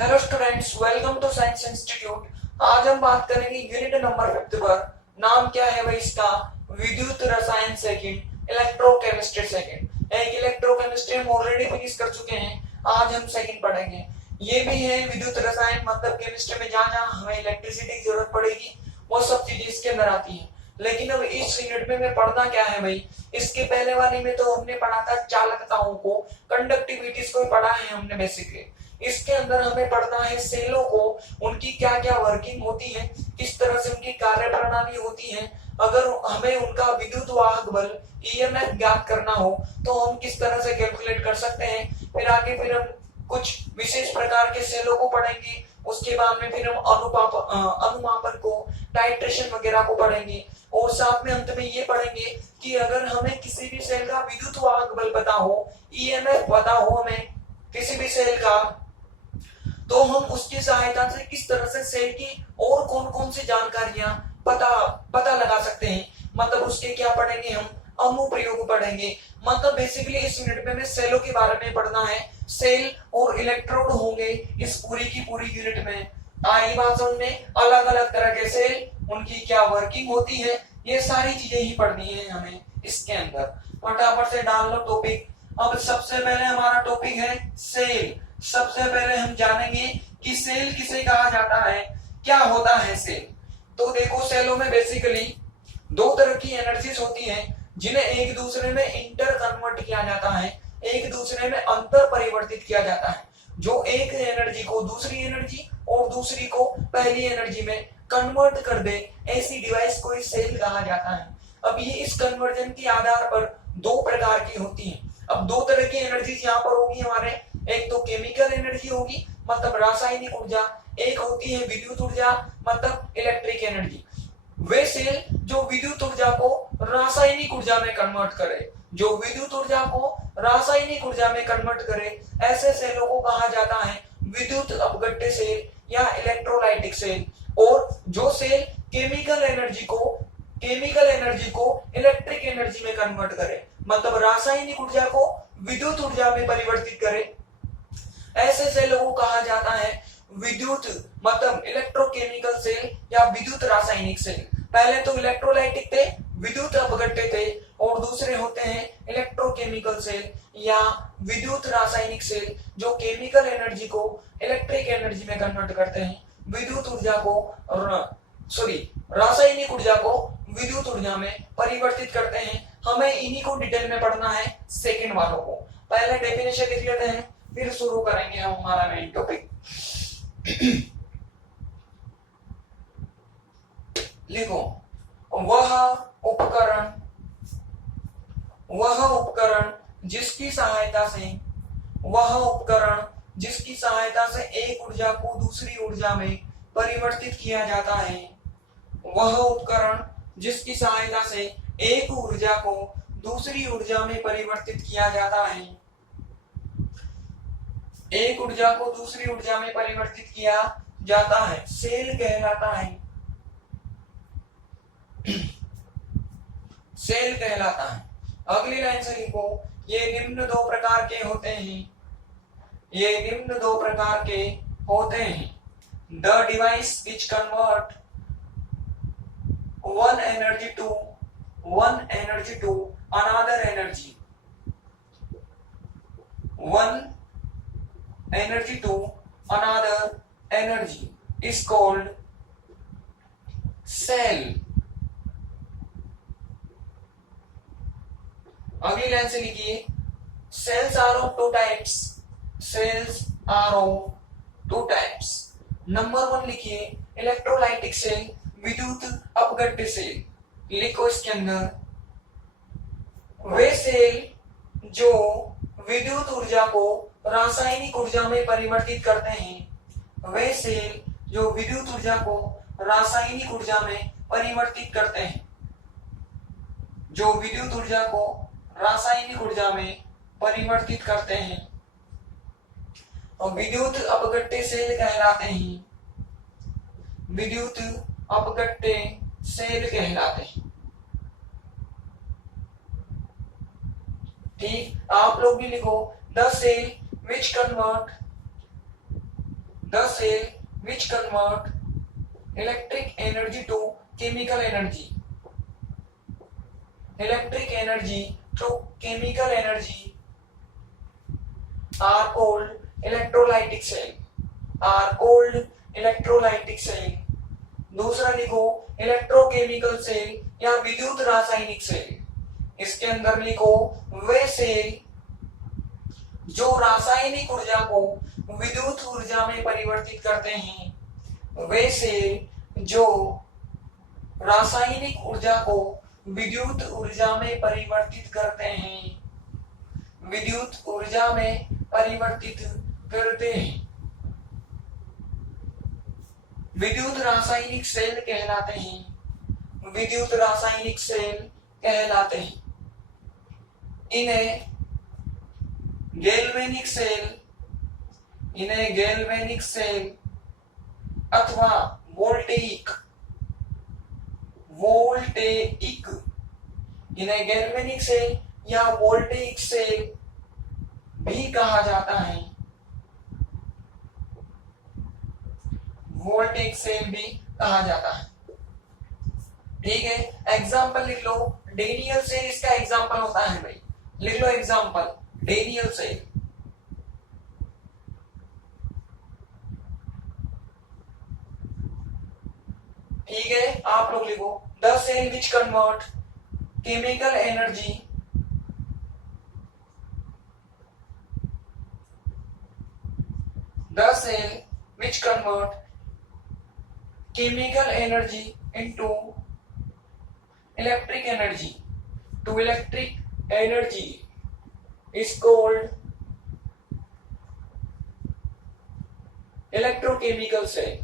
Hello students, welcome to science institute. आज हम बात करेंगे यूनिट नंबर 5 पर। नाम क्या है भाई इसका? विद्युत रसायन सेकंड, इलेक्ट्रोकेमिस्ट्री सेकंड। एक इलेक्ट्रोकेमिस्ट्री हम ऑलरेडी फिनिश कर चुके हैं, आज हम सेकंड पढ़ेंगे। ये भी है विद्युत रसायन, मतलब केमिस्ट्री में जहां जहां हमें इलेक्ट्रिसिटी की जरूरत पड़ेगी वो सब चीजें इसके अंदर आती है। लेकिन अब इस यूनिट में पढ़ना क्या है भाई? इसके पहले वाले में तो हमने पढ़ा था चालकताओं को, कंडक्टिविटीज को पढ़ा है हमने बेसिकली। इसके अंदर हमें पढ़ना है सेलों को, उनकी क्या क्या वर्किंग होती है, किस तरह से उनकी कार्य प्रणाली होती है। अगर हमें उनका विद्युत वाहक बल ईएमएफ ज्ञात करना हो तो हम किस तरह से कैलकुलेट कर सकते हैं। फिर हम कुछ विशेष प्रकार के सेलों को पढ़ेंगे। उसके बाद में फिर हम अनुमापन को, टाइट्रेशन वगैरह को पढ़ेंगे। और साथ में अंत में ये पढ़ेंगे कि अगर हमें किसी भी सेल का विद्युत वाहक बल पता हो, ईएमएफ पता हो हमें किसी भी सेल का, तो हम उसकी सहायता से किस तरह से सेल की और कौन कौन सी जानकारियां पता लगा सकते हैं। मतलब उसके क्या पढ़ेंगे हम? अनुप्रयोग पढ़ेंगे। मतलब बेसिकली इस यूनिट में हमें सेलों के बारे में पढ़ना है। सेल और इलेक्ट्रोड होंगे इस पूरी की पूरी यूनिट में। आई बात समझ में? अलग अलग तरह के सेल, उनकी क्या वर्किंग होती है, ये सारी चीजें ही पढ़नी है हमें इसके अंदर। फटाफट से डाल लो टॉपिक। अब सबसे पहले हमारा टॉपिक है सेल। सबसे पहले हम जानेंगे कि सेल किसे कहा जाता है, क्या होता है सेल। तो देखो, सेलों में बेसिकली दो तरह की एनर्जीज होती हैं जिन्हें एक दूसरे में इंटर कन्वर्ट किया जाता है, एक दूसरे में अंतर परिवर्तित किया जाता है। जो एक एनर्जी को दूसरी एनर्जी और दूसरी को पहली एनर्जी में कन्वर्ट कर दे, ऐसी डिवाइस को इस सेल कहा जाता है। अब ये इस कन्वर्जन के आधार पर दो प्रकार की होती हैं। अब दो तरह की एनर्जीज यहाँ पर होगी हमारे। एक तो केमिकल एनर्जी होगी, मतलब रासायनिक ऊर्जा। एक होती है विद्युत ऊर्जा, मतलब इलेक्ट्रिक एनर्जी। वे सेल जो विद्युत ऊर्जा को रासायनिक ऊर्जा में कन्वर्ट करे, जो विद्युत ऊर्जा को रासायनिक ऊर्जा में कन्वर्ट करे, ऐसे सेलों को कहा जाता है विद्युत अपघट्य सेल या इलेक्ट्रोलाइटिक सेल। और जो सेल केमिकल एनर्जी को इलेक्ट्रिक एनर्जी में कन्वर्ट करे, मतलब रासायनिक ऊर्जा को विद्युत ऊर्जा में परिवर्तित करे, ऐसे सेलों को कहा जाता है विद्युत, मतलब इलेक्ट्रोकेमिकल सेल या विद्युत रासायनिक सेल। पहले तो इलेक्ट्रोलाइटिक थे, विद्युत अपघट्य थे, और दूसरे होते हैं इलेक्ट्रोकेमिकल सेल या विद्युत रासायनिक सेल, जो केमिकल एनर्जी को इलेक्ट्रिक एनर्जी में कन्वर्ट करते हैं, विद्युत ऊर्जा को रासायनिक ऊर्जा को विद्युत ऊर्जा में परिवर्तित करते हैं। हमें इन्हीं को डिटेल में पढ़ना है, सेकंड वालों को। पहले डेफिनेशन लिख लेते हैं, फिर शुरू करेंगे हम हमारा मेन टॉपिक। लिखो, वह उपकरण जिसकी सहायता से एक ऊर्जा को दूसरी ऊर्जा में परिवर्तित किया जाता है। वह उपकरण जिसकी सहायता से एक ऊर्जा को दूसरी ऊर्जा में परिवर्तित किया जाता है, एक ऊर्जा को दूसरी ऊर्जा में परिवर्तित किया जाता है, सेल कहलाता है। सेल कहलाता है। अगली लाइन से लिखो, ये निम्न दो प्रकार के होते हैं। The device which convert one energy to another energy, is called cell. अगली लाइन से लिखिए, cells are of two types. Number 1 लिखिए, इलेक्ट्रोलाइटिक सेल, विद्युत अपघट्य सेल। लिखो इसके अंदर, वे सेल जो विद्युत ऊर्जा को रासायनिक ऊर्जा में परिवर्तित करते हैं, वे सेल जो विद्युत ऊर्जा को रासायनिक ऊर्जा में परिवर्तित करते हैं, जो विद्युत ऊर्जा को रासायनिक ऊर्जा में परिवर्तित करते हैं, और विद्युत अपघट्य सेल कहलाते हैं। विद्युत अपघट्य सेल कहलाते हैं। ठीक, आप लोग भी लिखो, the cell which convert the cell which convert electric energy to chemical energy, electric energy to chemical energy are called electrolytic cell, are called electrolytic cell. दूसरा लिखो इलेक्ट्रोकेमिकल सेल या विद्युत रासायनिक सेल। इसके अंदर लिखो वे सेल जो रासायनिक ऊर्जा को विद्युत ऊर्जा में परिवर्तित करते हैं, वे सेल जो रासायनिक ऊर्जा को विद्युत ऊर्जा में परिवर्तित करते हैं, विद्युत ऊर्जा में परिवर्तित करते हैं, विद्युत रासायनिक सेल कहलाते हैं, विद्युत रासायनिक सेल कहलाते हैं। इन्हें गैल्वेनिक सेल, इन्हें गैल्वेनिक सेल अथवा वोल्टेइक, वोल्टेइक, इन्हें गैल्वेनिक सेल या वोल्टेइक सेल भी कहा जाता है, वोल्टेइक सेल भी कहा जाता है। ठीक है, एग्जाम्पल लिख लो। डेनियल सेल इसका एग्जाम्पल होता है भाई, लिख लो एग्जाम्पल डेनियल सेल। ठीक है, आप लोग लिखो the cell which convert chemical energy the cell which convert chemical energy into electric energy to electric energy is called electrochemical cell,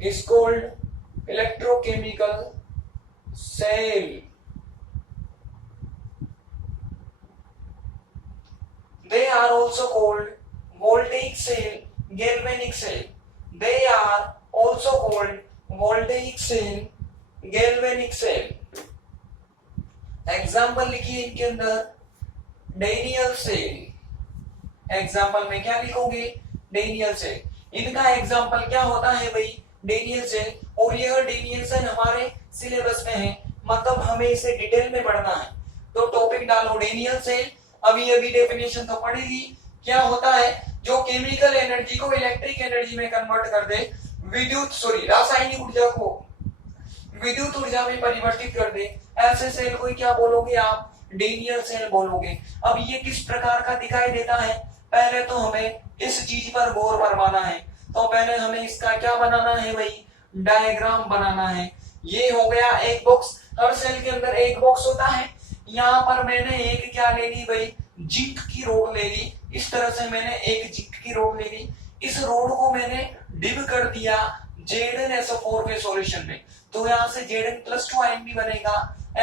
is called electrochemical cell। They are also called voltaic cell, galvanic cell। They are also called voltaic cell, galvanic cell। Example लिखिए इनके अंदर Daniell cell. Example में क्या लिखोगे? Daniel cell. इनका example क्या होता है भाई? Daniell cell. और यह डेनियल सेल हमारे सिलेबस में है, मतलब हमें इसे डिटेल में पढ़ना है। तो टॉपिक डालो डेनियल सेल। अभी अभी डेफिनेशन तो पढ़ेगी। क्या होता है? जो केमिकल एनर्जी को इलेक्ट्रिक एनर्जी में कन्वर्ट कर दे, रासायनिक ऊर्जा को विद्युत ऊर्जा में परिवर्तित कर दे, ऐसे सेल को क्या बोलोगे आप? डेनियल सेल बोलोगे। अब ये किस प्रकार का दिखाई देता है? पहले तो हमें इस चीज पर गौर फरमाना है। तो पहले हमें इसका क्या बनाना है भाई? डायग्राम बनाना है। ये हो गया एक बॉक्स। हर सेल के अंदर एक बॉक्स होता है। यहाँ पर मैंने एक क्या ले ली भाई? जिंक की रोड ले ली। इस तरह से मैंने एक जिंक की रोड ले ली। इस रोड को मैंने डिप कर दिया ZnSO4 के सॉल्यूशन में। तो यहाँ से Zn+2 आयन भी बनेगा,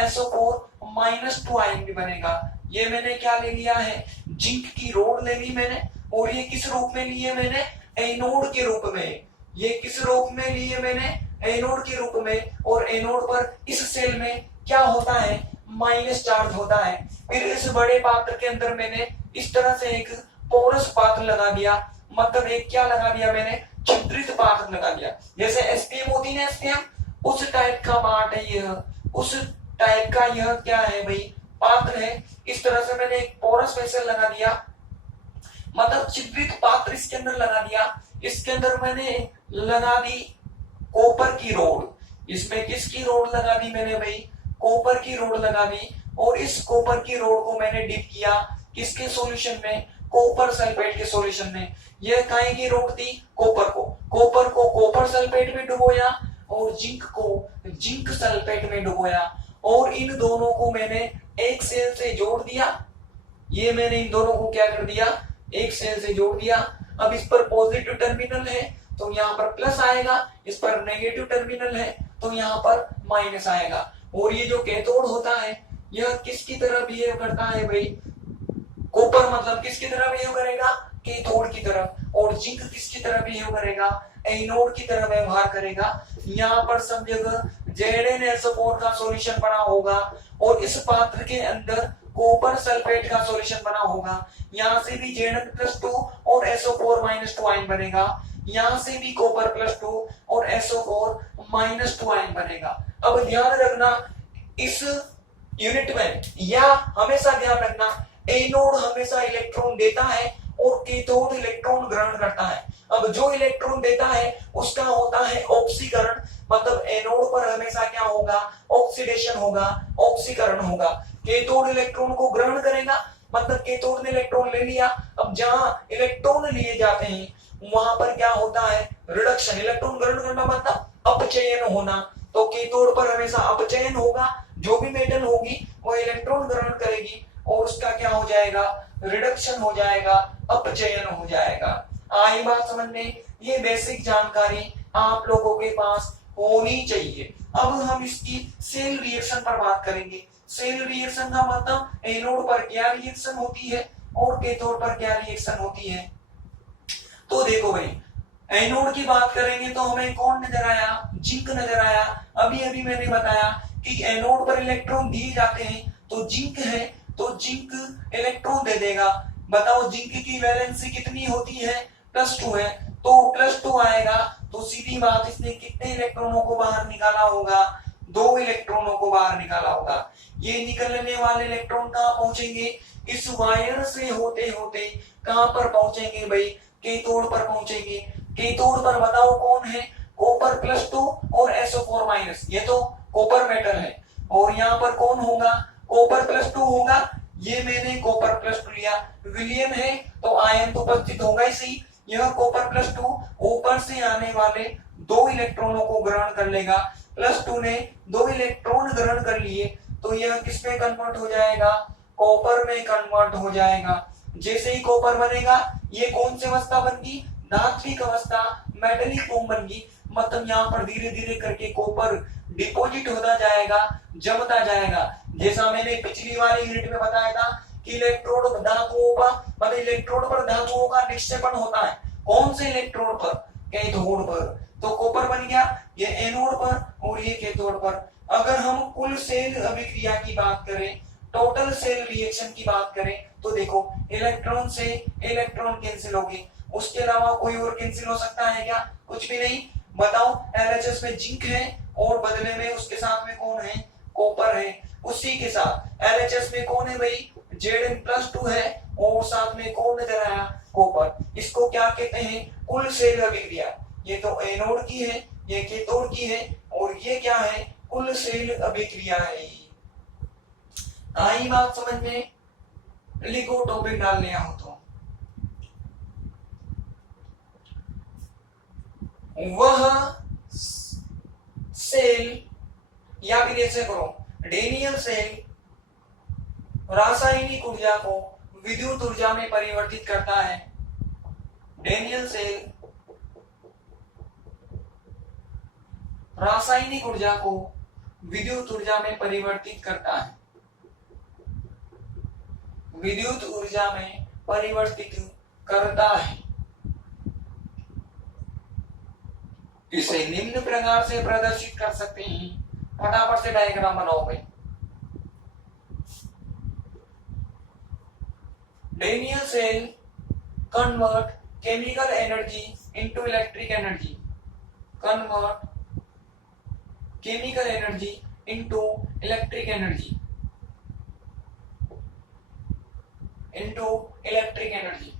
SO4 -2 आयन भी बनेगा। ये मैंने क्या ले लिया है? जिंक की रोड ले ली मैंने। और ये किस रूप में लिए मैंने? एनोड के रूप में। ये किस रूप में लिए मैंने? एनोड के रूप में। और एनोड पर इस सेल में क्या होता है? माइनस चार्ज होता है। फिर इस बड़े पात्र के अंदर मैंने इस तरह से एक पोरस पात्र लगा दिया, मतलब एक क्या लगा दिया मैंने? छिद्रित पात्र लगा दिया। जैसे एसपीएम होती है, एसपीएम उस टाइप का पार्ट है यह, उस टाइप का यह क्या है भाई? पात्र है। इस तरह से मैंने एक पोरस वेसल लगा दिया, मतलब छिद्रित पात्र इसके अंदर लगा दिया। इसके अंदर मैंने लगा दी कॉपर की रोड। इसमें किसकी रोड लगा दी मैंने भाई? कॉपर की रोड लगा दी। और इस कॉपर की रोड को मैंने डिप किया किसके सॉल्यूशन में? कॉपर सल्फेट के सॉल्यूशन में। यह काहे की रोड थी? कॉपर को। कॉपर को कॉपर सल्फेट में डुबोया और जिंक को जिंक सल्फेट में डुबोया। और इन दोनों को मैंने एक सेल से जोड़ दिया। ये मैंने इन दोनों को क्या कर दिया? एक सेल से जोड़ दिया। अब इस पर पॉजिटिव टर्मिनल है तो यहाँ पर प्लस आएगा, इस पर नेगेटिव टर्मिनल है तो यहाँ पर माइनस आएगा। और ये जो कैथोड होता है यह किसकी तरह बिहेव करता है भाई? कॉपर मतलब किसकी तरह बिहेव करेगा? कैथोड की तरह। और जिंक किसकी तरह बिहेव करेगा? एनोड की तरह व्यवहार करेगा। यहाँ पर सब जगह ZnSO4 का सॉल्यूशन बना होगा और इस पात्र के अंदर कॉपर सल्फेट का सॉल्यूशन बना होगा। यहाँ से भी Zn+2 और SO4-2 आयन बनेगा। यहाँ से भी कॉपर +2 और SO4-2 आयन बनेगा। अब ध्यान रखना इस यूनिट में, या हमेशा ध्यान रखना, एनोड हमेशा इलेक्ट्रॉन देता है और कैथोड इलेक्ट्रॉन ग्रहण करता है। अब जो इलेक्ट्रॉन देता है उसका होता है ऑक्सीकरण, मतलब एनोड पर हमेशा क्या होगा, ऑक्सीडेशन होगा, ऑक्सीकरण होगा। कैथोड इलेक्ट्रॉन को ग्रहण करेगा, मतलब कैथोड ने इलेक्ट्रॉन ले लिया। अब जहां इलेक्ट्रॉन लिए जाते हैं वहां पर क्या होता है, रिडक्शन। इलेक्ट्रॉन ग्रहण करना मतलब अपचयन होना, तो कैथोड पर हमेशा अपचयन होगा। जो भी मेटल होगी वो इलेक्ट्रॉन ग्रहण करेगी और उसका क्या हो जाएगा, रिडक्शन हो जाएगा, अपचयन हो जाएगा। आई बात समझ में? ये बेसिक जानकारी आप लोगों के पास होनी चाहिए। अब हम इसकी सेल रिएक्शन पर बात करेंगे। सेल रिएक्शन का मतलब एनोड पर क्या रिएक्शन होती है और कैथोड पर क्या रिएक्शन होती है। तो देखो भाई, एनोड की बात करेंगे तो हमें कौन नजर आया, जिंक नजर आया। अभी अभी मैंने बताया कि एनोड पर इलेक्ट्रॉन दिए जाते हैं तो जिंक है, तो जिंक इलेक्ट्रॉन दे देगा। बताओ जिंक की वैलेंसी कितनी होती है, +2 है, तो +2 आएगा। तो सीधी बात, इसने कितने इलेक्ट्रॉनों को बाहर निकाला होगा, 2 इलेक्ट्रॉनों को बाहर निकाला होगा। ये निकलने वाले इलेक्ट्रॉन कहाँ पहुंचेंगे, इस वायर से होते होते कहां पर पहुंचेंगे भाई, कैथोड पर पहुंचेंगे। कैथोड पर बताओ कौन है, कॉपर +2 और SO4-, ये तो कॉपर मेटल है। और यहाँ पर कौन होगा, कॉपर +2 होगा। ये मैंने कॉपर +2 लिया, विलियम है तो आयन तो उपस्थित होगा ही सही। यह कॉपर +2 ऊपर से आने वाले 2 इलेक्ट्रॉनों को ग्रहण कर लेगा। +2 ने 2 इलेक्ट्रॉन ग्रहण कर लिए तो यह किस में कन्वर्ट हो जाएगा, कॉपर में कन्वर्ट हो जाएगा। जैसे ही कॉपर बनेगा, ये कौन सी अवस्था बन गई, धात्विक अवस्था, मेटेलिक फॉर्म बन गई। मतलब यहाँ पर धीरे धीरे करके कॉपर डिपॉजिट होता जाएगा, जमता जाएगा। जैसा मैंने पिछली वाली यूनिट में बताया था कि इलेक्ट्रोड धातुओं का, मतलब इलेक्ट्रोड पर धातुओं का निक्षेपण होता है। कौन से इलेक्ट्रोड पर, कैथोड पर। तो कॉपर बन गया ये एनोड पर और ये कैथोड पर। अगर हम कुल सेल अभिक्रिया की बात करें, टोटल सेल रिएक्शन की बात करें, तो देखो इलेक्ट्रॉन से इलेक्ट्रॉन कैंसिल हो गए, उसके अलावा कोई और कैंसिल हो सकता है क्या, कुछ भी नहीं। बताओ LHS में जिंक है और बदले में उसके साथ में कौन है, कॉपर है। उसी के साथ LHS में कौन है भाई, Zn+2 है और साथ में कौन नजर आया, कॉपर। इसको क्या कहते हैं, कुल सेल अभिक्रिया। ये तो एनोड की है, ये कैथोड की है और ये क्या है, कुल सेल अभिक्रिया है। आई बात समझ में? लिखो टॉपिक डाल लिया हो तो। वह सेल, या फिर ऐसे करो, डेनियल सेल रासायनिक ऊर्जा को विद्युत ऊर्जा में परिवर्तित करता है। डेनियल सेल रासायनिक ऊर्जा को विद्युत ऊर्जा में परिवर्तित करता है, विद्युत ऊर्जा में परिवर्तित करता है। इसे निम्न प्रकार से प्रदर्शित कर सकते हैं। फटाफट से डायग्राम बनाओ भाई। Daniell cell convert chemical energy into electric energy, convert chemical energy into electric energy, into electric energy.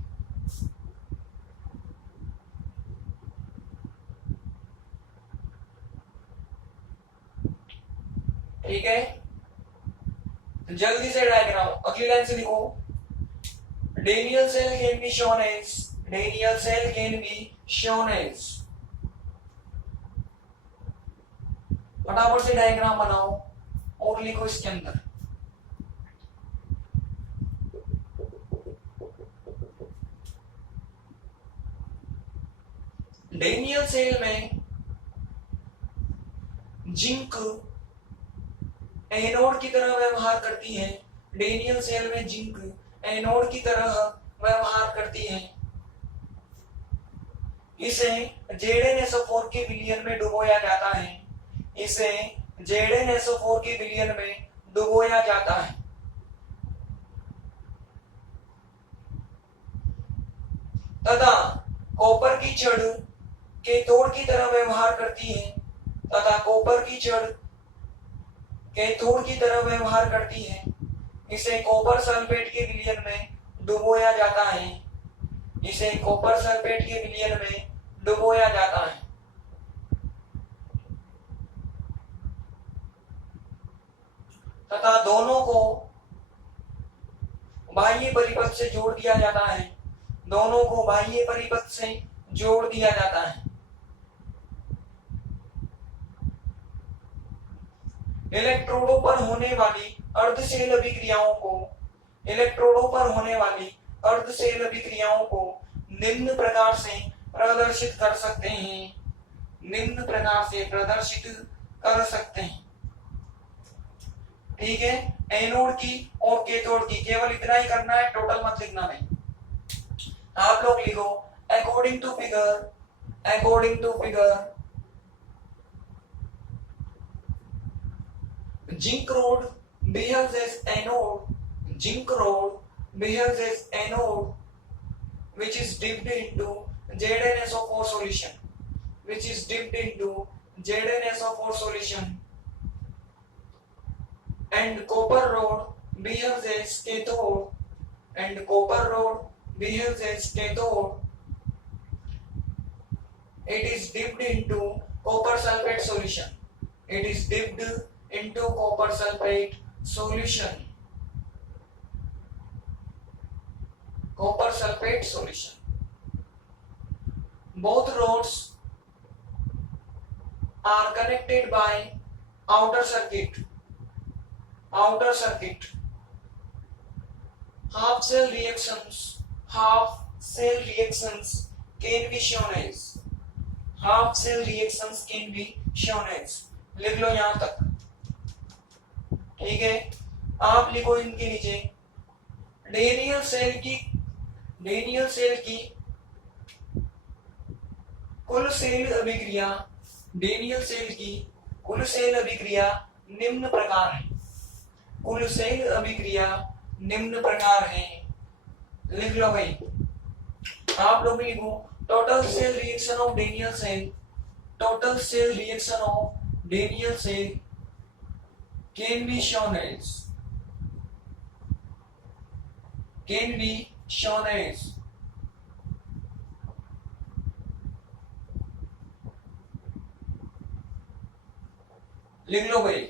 ठीक है, जल्दी से डायग्राम अगली लाइन से लिखो। Daniell cell can be shown as, Daniell cell can be shown as. फटाफट से diagram बनाओ और लिखो इसके अंदर। डेनियल सेल में जिंक एनोड की तरह व्यवहार करती है। डेनियल सेल में जिंक एनोड की तरह व्यवहार करती है। इसे ZnSO4 के विलयन में डुबोया जाता है, इसे ZnSO4 के विलयन में डुबोया जाता है। तथा कॉपर की छड़ कैथोड की तरह व्यवहार करती है तथा कॉपर की छड़ कैथोड की तरह व्यवहार करती है। इसे कॉपर सल्फेट के विलयन में डुबोया जाता है। इसे कॉपर सल्फेट के विलयन में डुबोया जाता है। तथा दोनों को बाह्य परिपथ से जोड़ दिया जाता है। दोनों को बाह्य परिपथ से जोड़ दिया जाता है। इलेक्ट्रोडों पर होने वाली अर्धशैल अभिक्रियाओं को इलेक्ट्रोडों पर होने वाली अर्धशैल अभिक्रियाओं को निम्न प्रकार से प्रदर्शित कर सकते हैं। निम्न प्रकार से प्रदर्शित कर सकते हैं। ठीक है, एनोड की और कैथोड की केवल इतना ही करना है, टोटल मत लिखना नहीं। आप लोग लिखो according to figure zinc rod behaves as anode which is dipped into ZnSO4 solution and copper rod behaves as cathode it is dipped into copper sulfate solution. Both rods are connected by outer circuit. Half cell reactions can be shown as लिख लो यहां तक। ठीक है, आप लिखो इनके नीचे Daniel cell की कुल सेल अभिक्रिया निम्न प्रकार है। लिख लो भाई, आप लोग भी लिखो total cell reaction of Daniell cell can be shown as लिख लो भाई।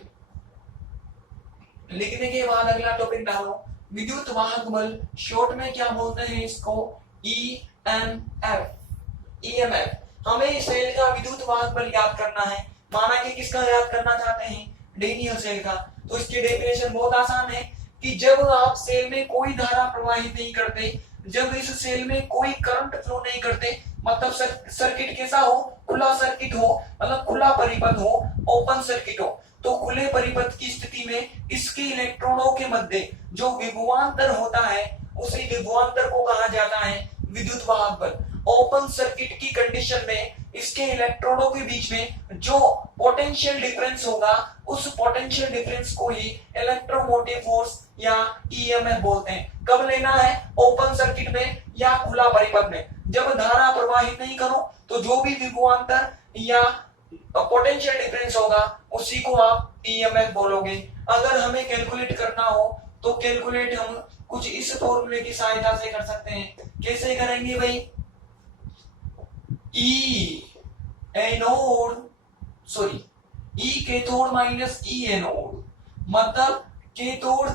लिखने के बाद अगला टॉपिक डालो विद्युत वाहक बल, शॉर्ट में क्या बोलते हैं इसको, ईएमएफ। हमें इस सेल का विद्युत वाहक बल याद करना है। माना कि किसका याद करना चाहते हैं, डेनियल सेल का। तो इसकी डेफिनेशन बहुत आसान है कि जब आप सेल में कोई धारा प्रवाहित नहीं करते, जब इस सेल में कोई करंट फ्लो नहीं करते, मतलब सर्किट कैसा हो, खुला सर्किट हो, मतलब खुला परिपथ हो, ओपन सर्किट हो, तो खुले परिपथ की स्थिति में इसके इलेक्ट्रॉनों के मध्य जो विभवांतर होता है, उसी विभवांतर को कहा जाता है विद्युत वाहक बल। ओपन सर्किट की कंडीशन में इसके इलेक्ट्रॉनों के बीच में जो पोटेंशियल डिफरेंस होगा, उस पोटेंशियल डिफरेंस को ही इलेक्ट्रोमोटिव फोर्स या ईएमएफ बोलते हैं। कब लेना है, ओपन सर्किट में या खुला परिपथ में। जब धारा प्रवाहित नहीं करो तो जो भी विभवांतर या पोटेंशियल डिफरेंस होगा, उसी को आप ईएमएफ बोलोगे। अगर हमें कैलकुलेट करना हो तो कैलकुलेट हम कुछ इस फॉर्मूले की सहायता से कर सकते हैं। कैसे करेंगे भाई, ई कैथोड माइनस ई एनोड, मतलब कैथोड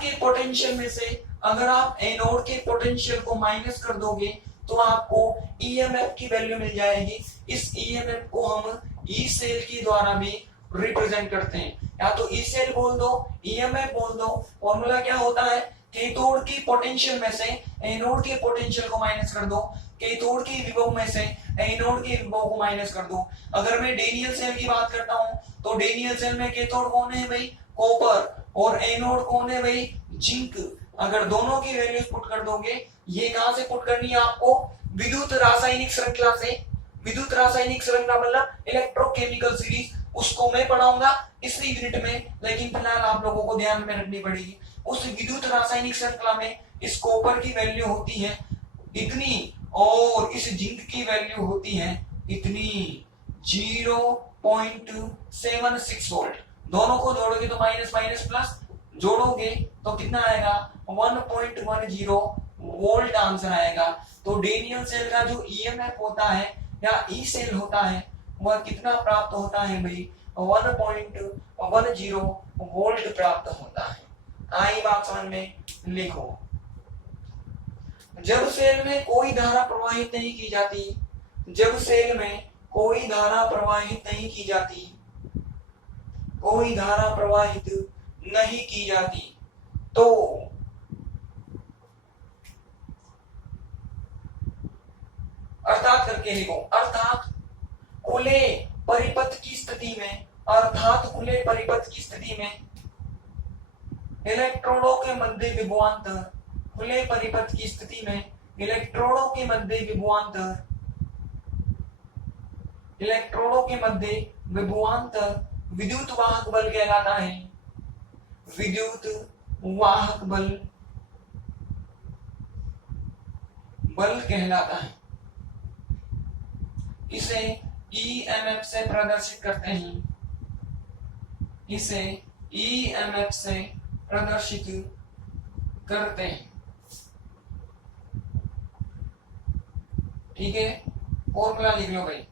के पोटेंशियल में से अगर आप एनोड के पोटेंशियल को माइनस कर दोगे तो आपको ईएमएफ की वैल्यू मिल जाएगी। इस ईएमएफ को हम ई सेल के द्वारा भी रिप्रेजेंट करते हैं, या तो ई सेल बोल दो, ईएमएफ बोल दो। फॉर्मूला क्या होता है, कैथोड की पोटेंशियल में से एनोड के पोटेंशियल को माइनस कर दो, कैथोड के विभव में से एनोड के विभव को माइनस कर दो। अगर मैं डेनियल सेल की बात करता हूं तो डेनियल सेल में कैथोड कौन है भाई, कॉपर, और एनोड कौन है भाई, जिंक। अगर दोनों की वैल्यूज पुट कर दोगे, ये कहां से पुट करनी है आपको, विद्युत रासायनिक श्रृंखला से। विद्युत रासायनिक श्रृंखला मतलब इलेक्ट्रोकेमिकल सीरीज, उसको मैं पढ़ाऊंगा इस यूनिट में, लेकिन फिलहाल आप लोगों को ध्यान में रखनी पड़ेगी। उस विद्युत रासायनिक श्रृंखला में इस कॉपर की वैल्यू होती है इतनी, और इस जिंक की वैल्यू होती है इतनी 0.76 वोल्ट। दोनों को जोड़ोगे तो माइनस माइनस प्लस जोड़ोगे तो कितना आएगा 1.10 वोल्ट आंसर आएगा। तो डेनियल सेल का जो ईएमएफ होता है या ई सेल होता है वह कितना प्राप्त होता है भाई 1.10 वोल्ट प्राप्त होता है। आई बात समझ में, लिखो जब सेल में कोई धारा प्रवाहित नहीं की जाती, जब सेल में कोई धारा प्रवाहित नहीं की जाती, कोई धारा प्रवाहित नहीं की जाती तो अर्थात करके लिखो, अर्थात खुले परिपथ की स्थिति में, अर्थात खुले परिपथ की स्थिति में इलेक्ट्रोडों के मध्य विभवांतर, खुले परिपथ की स्थिति में इलेक्ट्रोडों के मध्य विभवांतर, इलेक्ट्रोडों के मध्य विभवांतर विद्युत वाहक बल कहलाता है, विद्युत वाहक बल कहलाता है। इसे ईएमएफ से प्रदर्शित करते हैं, इसे ईएमएफ से प्रदर्शित करते हैं। ठीक है, फॉर्मूला लिख लो भाई।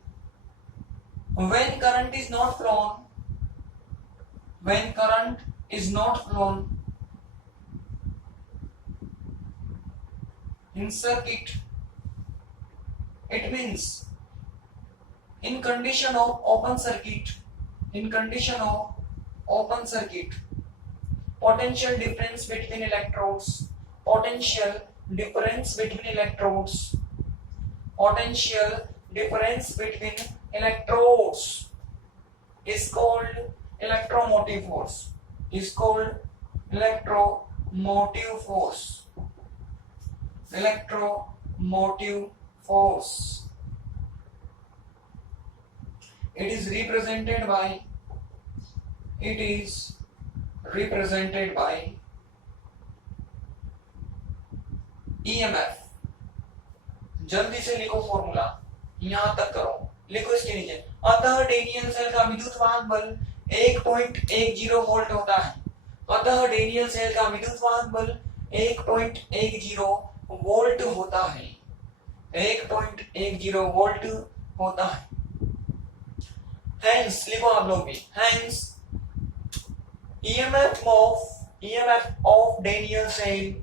When current is not flown, when current is not flown in circuit, it means in condition of open circuit, in condition of open circuit, potential difference between electrodes, potential difference between electrodes, potential difference between electrodes is called electromotive force, is called electromotive force, electromotive force. It is represented by, it is represented by EMF। जल्दी से लिखो formula, यहां तक करो, लिखो इसके नीचे। अतः डेनियल सेल का विद्युत वाहक बल 1.10 वोल्ट होता है, अतः डेनियल सेल का विद्युत वाहक बल 1.10 वोल्ट होता है, 1.10 वोल्ट होता है। Hence लिखो आप लोग भी, hence EMF of Daniell cell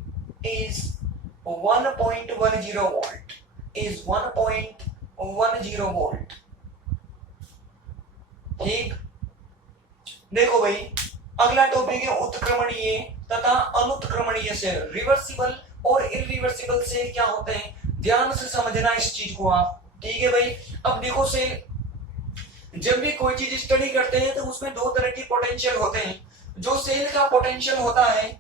is 1.10 volt, is 1.10 volt. ठीक, देखो भाई अगला टॉपिक है उत्क्रमणीय तथा अनुत्क्रमणीय सेल। रिवर्सिबल और इरिवर्सिबल सेल क्या होते हैं, ध्यान से समझना इस चीज को आप। ठीक है भाई, अब देखो सेल, जब भी कोई चीज स्टडी करते हैं तो उसमें दो तरह की पोटेंशियल होते हैं। जो सेल का पोटेंशियल होता है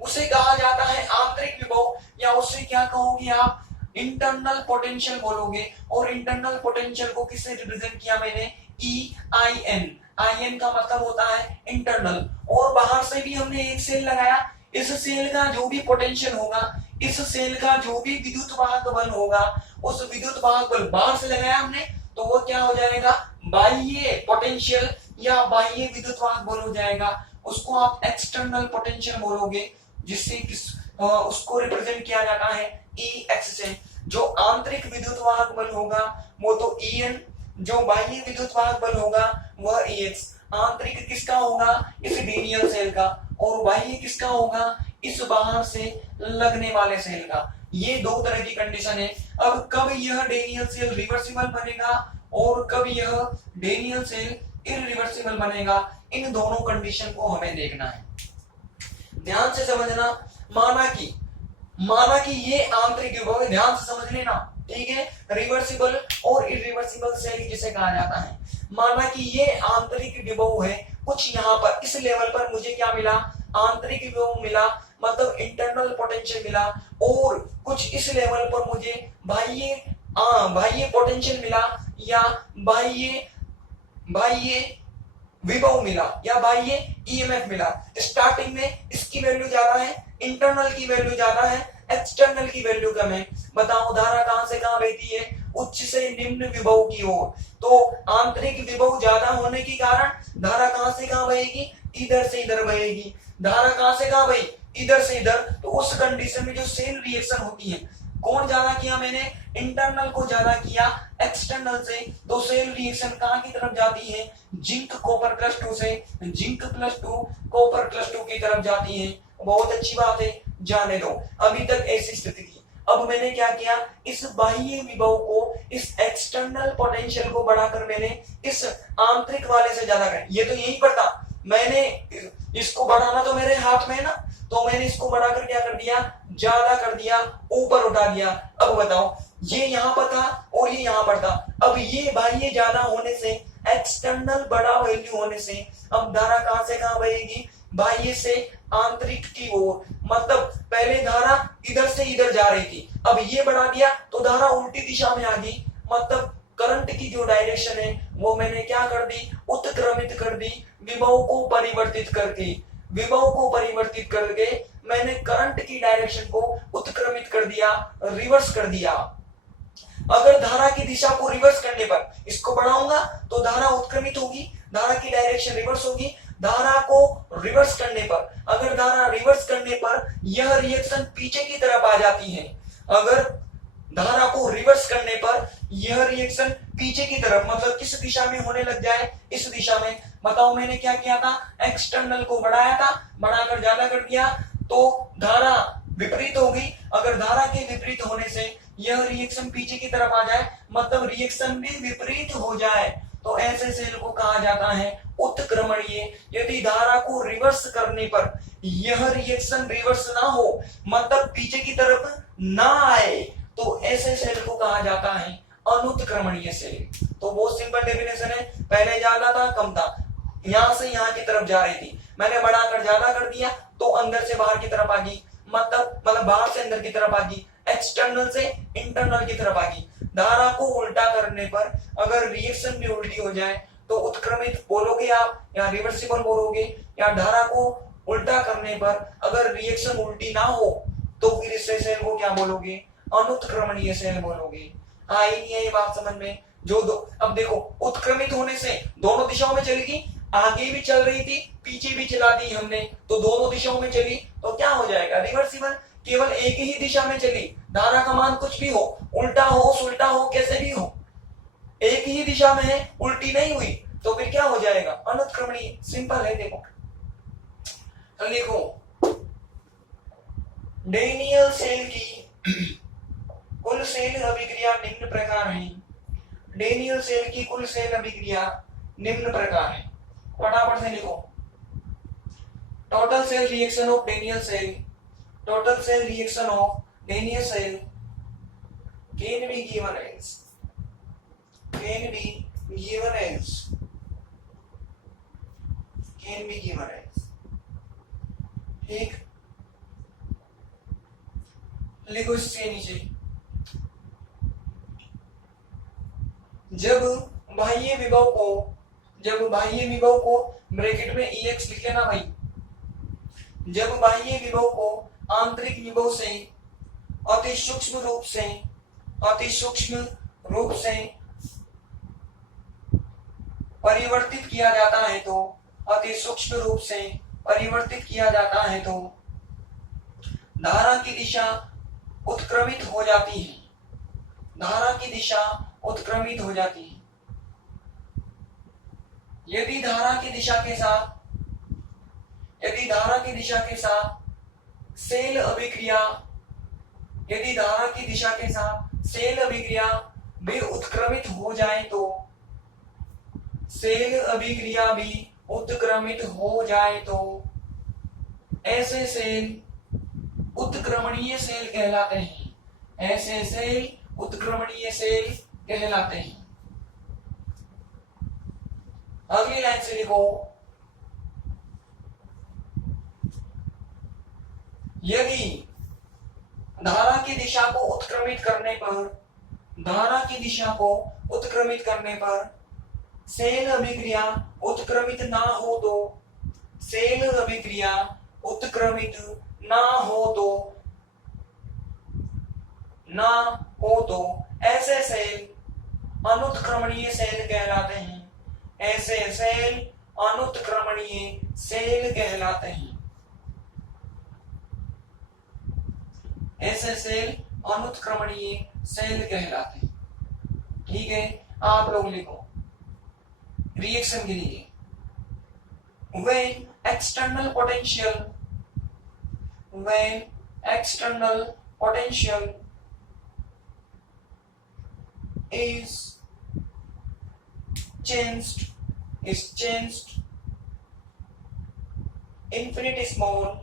उसे कहा जाता है आंतरिक विभव, या उससे क्या कहोगे आप, इंटरनल पोटेंशियल बोलोगे। और इंटरनल पोटेंशियल को किससे रिप्रेजेंट किया मैंने, EIN। IN का मतलब होता है इंटरनल। और बाहर से भी हमने एक सेल लगाया, इस सेल का जो भी पोटेंशियल होगा, इस सेल का जो भी विद्युत वाहक बल होगा, उस विद्युत वाहक बल बाहर से लगाया हमने तो वो क्या हो जाएगा, बाह्य पोटेंशियल या बाह्य विद्युत वाहक बल हो जाएगा। उसको आप एक्सटर्नल पोटेंशियल बोलोगे, जिससे उसको रिप्रेजेंट किया जाता है EX से। जो आंतरिक विद्युत वाहक बल होगा वो तो EN, जो बाह्य विद्युत वाहक बल होगा वह EX। आंतरिक किसका होगा, इस डेनियल सेल का, और बाह्य किसका होगा, इस बाहर से लगने वाले सेल का। ये दो तरह की कंडीशन है। अब कब यह डेनियल सेल रिवर्सिबल बनेगा और कब यह डेनियल सेल इरिवर्सिबल बनेगा, इन दोनों कंडीशन को हमें देखना है। ध्यान से समझना, माना कि ये आंतरिक विभव है, ध्यान से समझ लेना। ठीक है, रिवर्सिबल और इरिवर्सिबल सेल किसे कहा जाता है। माना कि ये आंतरिक विभव है, कुछ यहाँ पर इस लेवल पर मुझे क्या मिला, आंतरिक विभव मिला, मतलब इंटरनल पोटेंशियल मिला। और कुछ इस लेवल पर मुझे बाह्य पोटेंशियल मिला, या बाह्य विभव मिला, या बाह्य EMF मिला। स्टार्टिंग में इसकी वैल्यू ज्यादा है, इंटरनल की वैल्यू ज्यादा है, एक्सटर्नल की वैल्यू कम है। बताओ धारा कहां से कहां बहती है? उच्च से निम्न विभव की ओर। तो आंतरिक विभव ज्यादा होने के कारण धारा कहां से कहां बहेगी? इधर से इधर बहेगी। धारा कहां से कहां बही? इधर से इधर। तो उस कंडीशन में जो सेल रिएक्शन होती है, कौन ज्यादा किया मैंने? इंटरनल को ज्यादा किया एक्सटर्नल से। तो सेल रिएक्शन कहां की तरफ जाती है? जिंक कॉपर +2 से जिंक +2 कॉपर +2 की तरफ जाती है। बहुत अच्छी बात है, जाने दो। अभी तक ऐसी स्थिति थी। अब मैंने क्या किया? इस बाह्य विभव को, इस एक्सटर्नल पोटेंशियल को बढ़ाकर मैंने इस आंतरिक वाले से ज्यादा कर। ये तो यही पर था, मैंने इसको बढ़ाना तो मेरे हाथ में है ना, तो मैंने इसको बढ़ाकर क्या कर दिया? ज्यादा कर दिया, ऊपर उठा दिया। अब बताओ, ये यहां पर था और ये यहां पर था। अब ये बाह्य ज्यादा होने से, एक्सटर्नल बड़ा वैल्यू होने से अब धारा कहां से कहां बहेगी? बाह्य से आंतरिक की ओर। मतलब पहले धारा इधर से इधर जा रही थी, अब ये बढ़ा दिया तो धारा उल्टी दिशा में आ गई। मतलब करंट की जो डायरेक्शन है वो मैंने क्या कर दी? उत्क्रमित कर दी। विभव को परिवर्तित करके, विभव को परिवर्तित करके मैंने करंट की डायरेक्शन को उत्क्रमित कर दिया, रिवर्स कर दिया। अगर धारा की दिशा को रिवर्स करने पर इसको बढ़ाऊंगा तो धारा उत्क्रमित होगी, धारा की डायरेक्शन रिवर्स होगी। धारा को रिवर्स करने पर, अगर धारा रिवर्स करने पर यह रिएक्शन पीछे की तरफ आ जाती है। अगर धारा को रिवर्स करने पर यह रिएक्शन पीछे की तरफ, मतलब किस दिशा में होने लग जाए? इस दिशा में। बताओ मैंने क्या किया था? एक्सटर्नल को बढ़ाया था, बढ़ाकर ज्यादा कर दिया तो धारा विपरीत होगी। अगर धारा के विपरीत होने से यह रिएक्शन पीछे की तरफ आ जाए, मतलब रिएक्शन भी विपरीत हो जाए, तो ऐसे सेल को कहा जाता है उत्क्रमणीय। यदि धारा को रिवर्स करने पर यह रिएक्शन रिवर्स ना हो, मतलब पीछे की तरफ ना आए, तो ऐसे सेल को कहा जाता है अनुत्क्रमणीय सेल। तो बहुत सिंपल डेफिनेशन है। पहले ज्यादा था, कम था, यहां से यहां की तरफ जा रही थी, मैंने बढ़ाकर ज्यादा कर दिया तो अंदर से बाहर की तरफ आ गई। मतलब बाहर से अंदर की तरफ आ गई, एक्सटर्नल से इंटरनल की तरफ आ गई। धारा को उल्टा करने पर अगर रिएक्शन भी उल्टी हो जाए तो उत्क्रमित बोलोगे आप, या रिवर्सिबल बोलोगे, या धारा को उल्टा करने पर अगर रिएक्शन उल्टी ना हो तो फिर इस सेल को क्या बोलोगे? अनुत्क्रमणीय सेल बोलोगे। आई नहीं है ये बात समझ में? जो दो, अब देखो उत्क्रमित होने से दोनों दिशाओं में चलेगी, आगे भी चल रही थी, पीछे भी चला दी हमने, तो दोनों दिशाओं में चली तो क्या हो जाएगा? रिवर्सिबल। केवल एक ही दिशा में चली, धारा का मान कुछ भी हो, उल्टा हो सुल्टा हो कैसे भी हो, एक ही दिशा में है, उल्टी नहीं हुई, तो फिर क्या हो जाएगा? अनुत्क्रमणीय। सिंपल है। देखो लिखो, डेनियल सेल की कुल सेल अभिक्रिया निम्न प्रकार है। डेनियल सेल की कुल सेल अभिक्रिया निम्न प्रकार है। फटाफट से लिखो, total cell reaction of Daniell cell, total cell reaction of Daniell cell can be given as, can be given as, can be given as. ठीक, लिखो इसके नीचे, जब बाह्य विभव को ब्रैकेट में EX लिख लेना भाई। जब बाह्य विभव को आंतरिक विभव से अति सूक्ष्म रूप से परिवर्तित किया जाता है तो, अति सूक्ष्म रूप से परिवर्तित किया जाता है तो धारा की दिशा उत्क्रमित हो जाती है। धारा की दिशा उत्क्रमित हो जाती है। यदि धारा की दिशा के साथ सेल अभिक्रिया, यदि धारा की दिशा के साथ सेल अभिक्रिया भी उत्क्रमित हो जाए तो, सेल अभिक्रिया भी उत्क्रमित हो जाए तो ऐसे सेल उत्क्रमणीय सेल कहलाते हैं। ऐसे सेल उत्क्रमणीय सेल कहलाते हैं। अगली लाइन से लिखो, यदि धारा की दिशा को उत्क्रमित करने पर, धारा की दिशा को उत्क्रमित करने पर सेल अभिक्रिया उत्क्रमित ना हो तो, सेल अभिक्रिया उत्क्रमित ना हो तो ना हो तो ऐसे सेल अनुत्क्रमणीय सेल कहलाते हैं। ऐसे सेल अनुत्क्रमणीय सेल कहलाते हैं। ऐसे सेल अनुत्क्रमणीय सेल कहलाते हैं। ठीक है, आप लोग लिखो रिएक्शन के लिए। when external potential is changed infinity small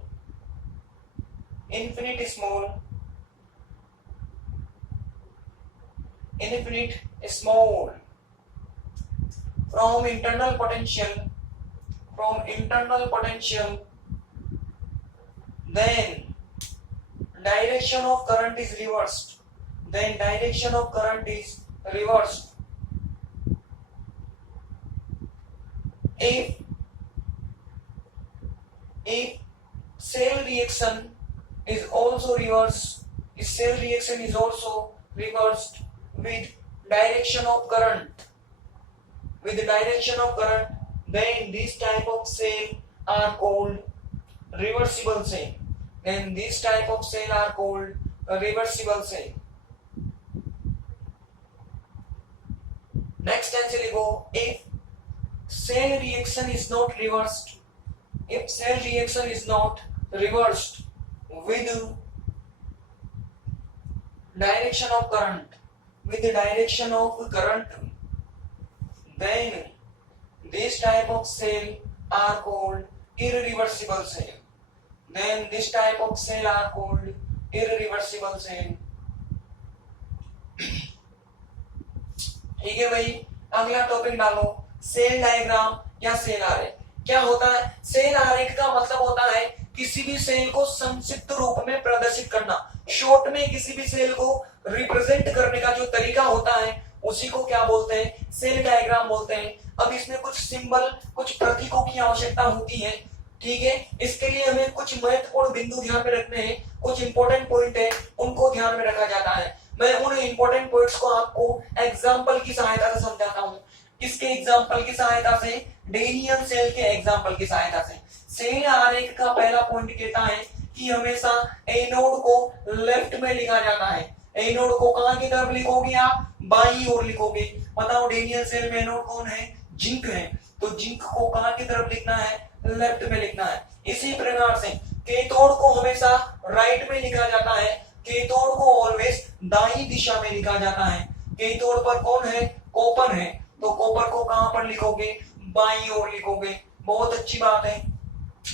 from internal potential, then direction of current is reversed. If cell reaction is also reversed with direction of current, then this type of cell are called reversible cell. Next answer लिखो, if cell reaction is not reversed with direction of current, then this type of cell are called irreversible cell. ठीक है भाई, अगला topic डालो, cell diagram या cell आरेख। क्या होता है सेल आरेख? का मतलब होता है किसी भी सेल को संक्षिप्त रूप में प्रदर्शित करना। शॉर्ट में किसी भी सेल को रिप्रेजेंट करने का जो तरीका होता है उसी को क्या बोलते हैं? सेल डायग्राम बोलते हैं। अब इसमें कुछ सिंबल, कुछ प्रतीकों की आवश्यकता होती है। ठीक है, इसके लिए हमें कुछ महत्वपूर्ण बिंदु ध्यान में रखने हैं, कुछ इंपॉर्टेंट पॉइंट है उनको ध्यान में रखा जाता है। मैं उन इंपॉर्टेंट पॉइंट्स को आपको एग्जांपल की सहायता से समझाता हूं। किसके एग्जांपल की सहायता से? डेनियल सेल के एग्जांपल की सहायता से। सेल आरेख का पहला पॉइंट कहता है कि हमेशा एनोड को लेफ्ट में लिखा जाता है। एनोड को कहां की तरफ लिखोगे आप? बाईं ओर लिखोगे। बताओ डेनियल सेल में एनोड कौन है? जिंक है। तो जिंक को कहां की तरफ लिखना है? लेफ्ट में लिखना है। इसी प्रकार से कैथोड को हमेशा राइट में लिखा जाता है। कैथोड को ऑलवेज दाईं दिशा में लिखा जाता है। कैथोड पर कौन है? कॉपर है। तो कॉपर को कहां पर लिखोगे? बाईं ओर लिखोगे। बहुत अच्छी बात है,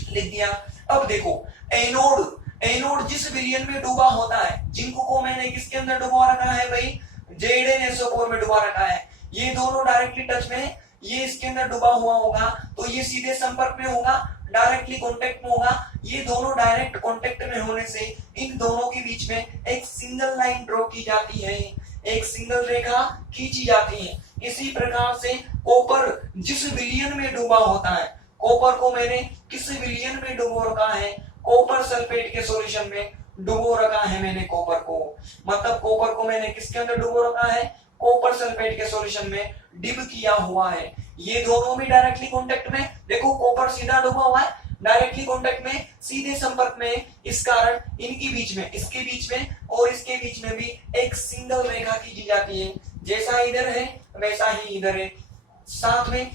लिख दिया। अब देखो एनोड जिस विलयन में डूबा होता है, जिंक को मैंने किसके अंदर डुबा रखा है भाई? ZnSO4 में डुबा रखा है। ये दोनों डायरेक्टली टच में, ये इसके अंदर डूबा हुआ होगा तो ये सीधे संपर्क में होगा, डायरेक्टली कांटेक्ट में होगा। ये दोनों डायरेक्ट कांटेक्ट में होने से इन दोनों के बीच में एक सिंगल लाइन ड्रॉ की जाती है, एक सिंगल रेखा खींची जाती है। इसी प्रकार से कॉपर जिस विलयन में डूबा होता है, कॉपर को मैंने किस विलयन में डुबो रखा है? कॉपर सल्फेट के सॉल्यूशन में डुबो रखा है मैंने कॉपर को। मतलब कॉपर को मैंने किसके अंदर डुबो रखा है? कॉपर सल्फेट के सॉल्यूशन में डिप किया हुआ है। ये दोनों भी डायरेक्टली कांटेक्ट में, देखो कॉपर सीधा डूबा हुआ है, डायरेक्टली कांटेक्ट में, सीधे संपर्क में। इस कारण इनके बीच में, इसके बीच में और इसके बीच में भी एक सिंगल रेखा खींची जाती है। जैसा इधर है वैसा ही इधर है। साथ में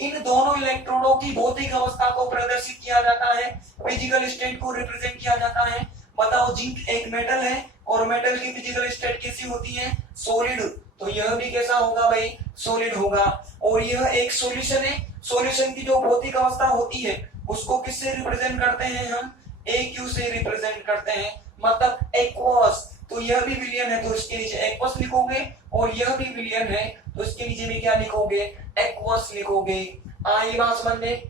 इन दोनों इलेक्ट्रॉनों की भौतिक अवस्था को प्रदर्शित किया जाता है, फिजिकल स्टेट को रिप्रेजेंट किया जाता है। बताओ जिंक एक मेटल है और मेटल की फिजिकल स्टेट कैसी होती है? सॉलिड। तो यह भी कैसा होगा भाई? सॉलिड होगा। और यह एक सॉल्यूशन है। सॉल्यूशन की जो भौतिक अवस्था होती है उसको किससे रिप्रेजेंट करते हैं हम? AQ से रिप्रेजेंट करते हैं, मतलब एक्वस। तो यह भी विलयन है तो इसके नीचे एक्वस लिखोगे, और यह भी विलयन है तो इसके नीचे में क्या लिखोगे? एक्वस लिखोगे। आई बात समझ में?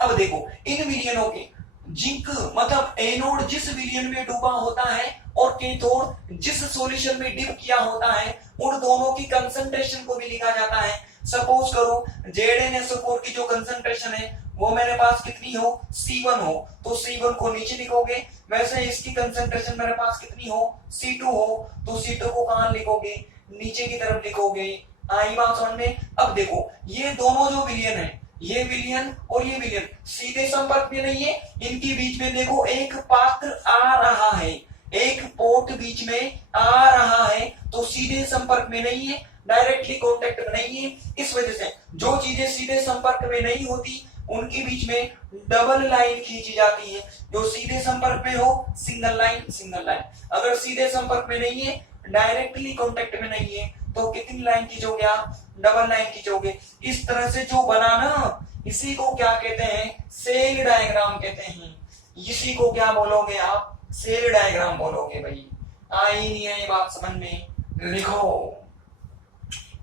अब देखो इन विलयनों के जिंक मतलब एनोड जिस विलयन में डूबा होता है और कैथोड जिस सॉल्यूशन में डिप किया होता है, उन दोनों की कंसंट्रेशन को भी लिखा जाता है। सपोज करो ZnSO4 की जो कंसंट्रेशन है वो मेरे पास कितनी हो, C1 हो, तो C1 को नीचे लिखोगे। वैसे इसकी कंसंट्रेशन मेरे पास कितनी हो, C2 हो, तो C2 को कहां लिखोगे, नीचे की तरफ लिखोगे। आई बात समझ में। अब देखो ये दोनों जो विलियन है, ये विलियन और ये विलियन सीधे संपर्क में नहीं है, इनके बीच में देखो एक पात्र आ रहा है, एक पोर्ट बीच में आ रहा है, तो सीधे संपर्क में नहीं है, डायरेक्टली कांटेक्ट में नहीं है। इस वजह से जो चीजें सीधे संपर्क में नहीं होती उनके बीच में डबल लाइन खींची जाती है। जो सीधे संपर्क में हो सिंगल लाइन, सिंगल लाइन। अगर सीधे संपर्क में नहीं है, डायरेक्टली कांटेक्ट में नहीं है, तो कितनी लाइन खींचोगे आप, डबल लाइन खींचोगे। इस तरह से जो बना ना, इसी को क्या कहते हैं, सेल डायग्राम कहते हैं। इसी को क्या बोलोगे आप, सेल डायग्राम बोलोगे। भाई आई नहीं है ये बात समझ में, लिखो।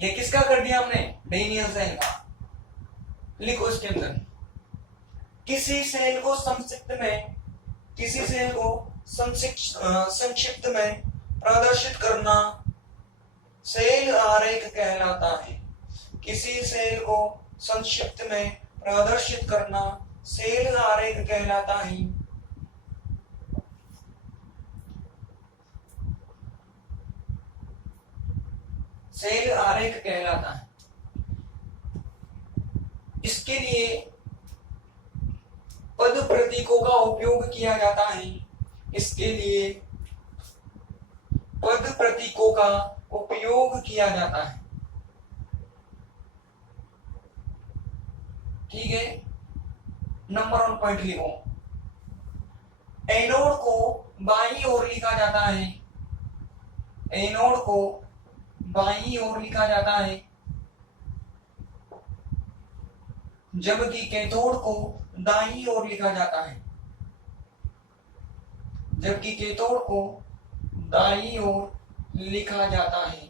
ये किसका कर दिया हमने, डेनियल सेल का। लिखो इसके अंदर, किसी सेल को संक्षिप्त में, किसी सेल को संक्षिप्त में प्रदर्शित करना सेल आरेख कहलाता है। किसी सेल को संक्षिप्त में प्रदर्शित करना सेल आरेख कहलाता है। सेल आरेख कहलाता है। इसके लिए पद प्रतीकों का उपयोग किया जाता है। इसके लिए पद प्रतीकों का उपयोग किया जाता है। ठीक है, नंबर 1 पॉइंट लिखो। एनोड को बाईं ओर लिखा जाता है, एनोड को बाईं ओर लिखा जाता है, जबकि कैथोड को दाईं ओर लिखा जाता है, जबकि कैथोड को दाईं ओर लिखा जाता है।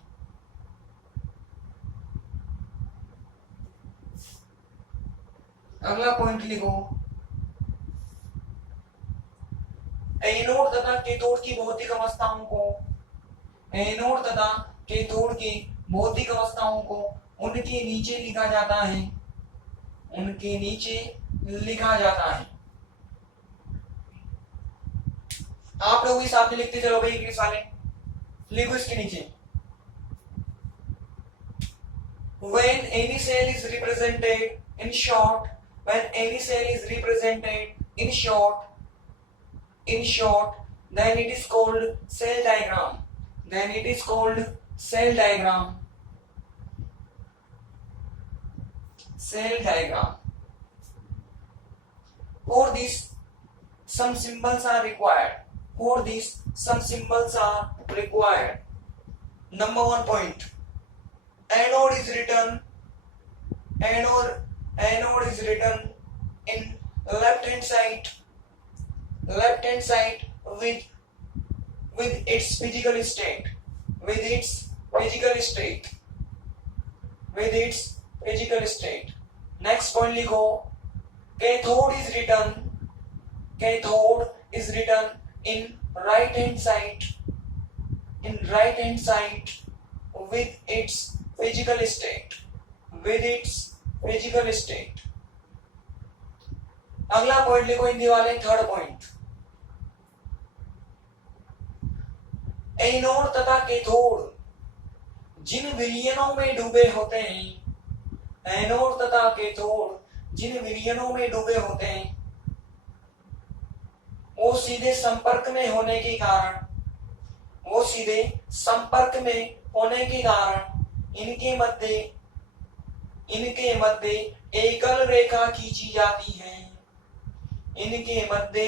अगला पॉइंट लिखो। एनोड तथा कैथोड की भौतिक अवस्थाओं को, एनोड तथा कैथोड की भौतिक अवस्थाओं को उनके नीचे लिखा जाता है, उनके नीचे लिखा जाता है। आप लोग इस साथ लिखते चलो भाई, इंग्लिश वाले लिखो इसके नीचे। When any cell is represented in short, when any cell is represented in short, then it is called cell diagram. Then it is called cell diagram. Cell diagram. For this, some symbols are required. For this, some symbols are required. Number 1 point. Anode is written. Anode is written in left hand side. Left hand side with its physical state. With its physical state. With its physical state. Next point लिखो. Cathode is written. Cathode is written in right hand side. In right hand side with its physical state. With its physical state. अगला point लिखो हिंदी वाले, third point. Anode तथा cathode जिन विलयनों में डूबे होते हैं, anode तथा कैथोड जिन विलयनों में डूबे होते हैं, वो सीधे संपर्क में होने के कारण, वो सीधे संपर्क में होने के कारण इनके मध्य एकल रेखा खींची जाती है। इनके मध्य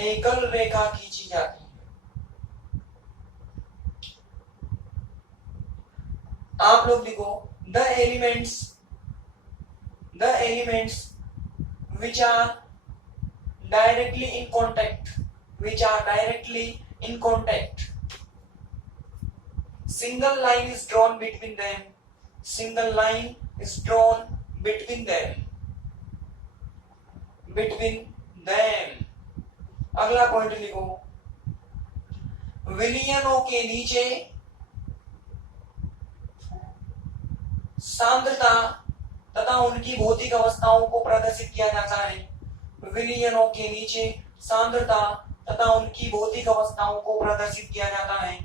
एकल रेखा खींची जाती है। आप लोग लिखो, the elements which are directly in contact, which are directly in contact, single line is drawn between them, single line is drawn between them, between them. अगला पॉइंट लिखो, विलयनों के नीचे सांद्रता तथा उनकी भौतिक अवस्थाओं को प्रदर्शित किया जाता है। विलयनों के नीचे सांद्रता तथा उनकी भौतिक अवस्थाओं को प्रदर्शित किया जाता है।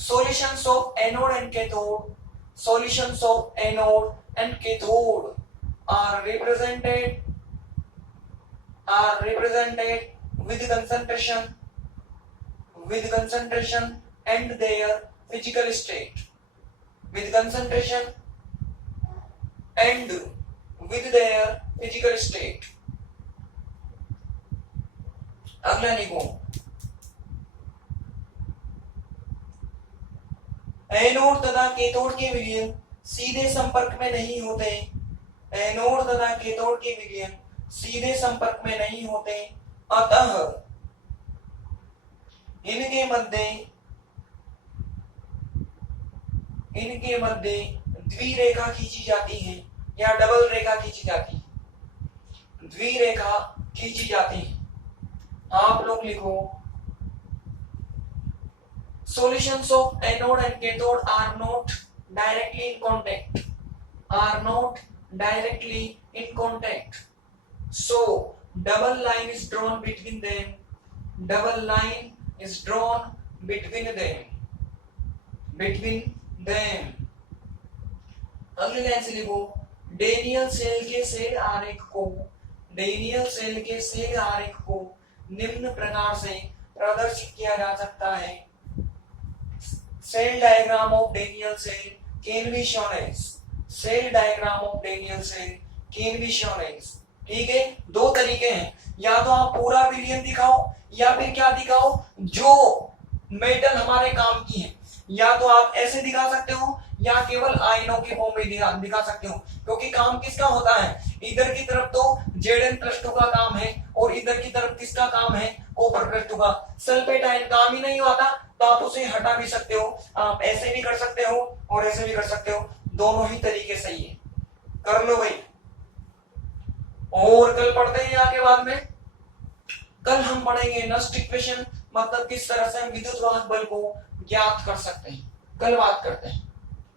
Solutions of anode and cathode. Solutions of anode and cathode are represented with concentration and their physical state. With concentration and with their physical state. अगला लिखो, एनोड तथा कैथोड के विलयन सीधे संपर्क में नहीं होते। एनोड तथा कैथोड के विलयन सीधे संपर्क में नहीं होते, अतः इनके मध्य द्विरेखा खींची जाती है या डबल रेखा खींची जाती है। द्विरेखा खींची जाती है। आप लोग लिखो, solutions of anode and cathode are not directly in contact, so double line is drawn between them. अगली लाइन से लिखो, डेनियल सेल के सेल आरेख को निम्न प्रकार से प्रदर्शित किया जा सकता है। Cell diagram of Daniell cell can be shown as. ठीक है, दो तरीके हैं, या तो आप पूरा विलयन दिखाओ या फिर क्या दिखाओ, जो मेटल हमारे काम की है। या तो आप ऐसे दिखा सकते हो या केवल आयनों के फॉर्म में दिखा सकते हो, क्योंकि काम किसका होता है, इधर की तरफ तो Zn+2 का काम है और इधर की तरफ किसका काम है, कॉपर+2 का। सल्फेट आयन काम ही नहीं होता तो आप उसे हटा भी सकते हो, आप ऐसे भी कर सकते हो और ऐसे भी कर सकते हो, दोनों ही तरीके सही है, कर लो भाई। और कल पढ़ते हैं आगे बाद में, कल हम पढ़ेंगे नस्ट इक्वेशन, मतलब किस तरह से हम विद्युत वाहक बल को ज्ञात कर सकते हैं, कल बात करते हैं।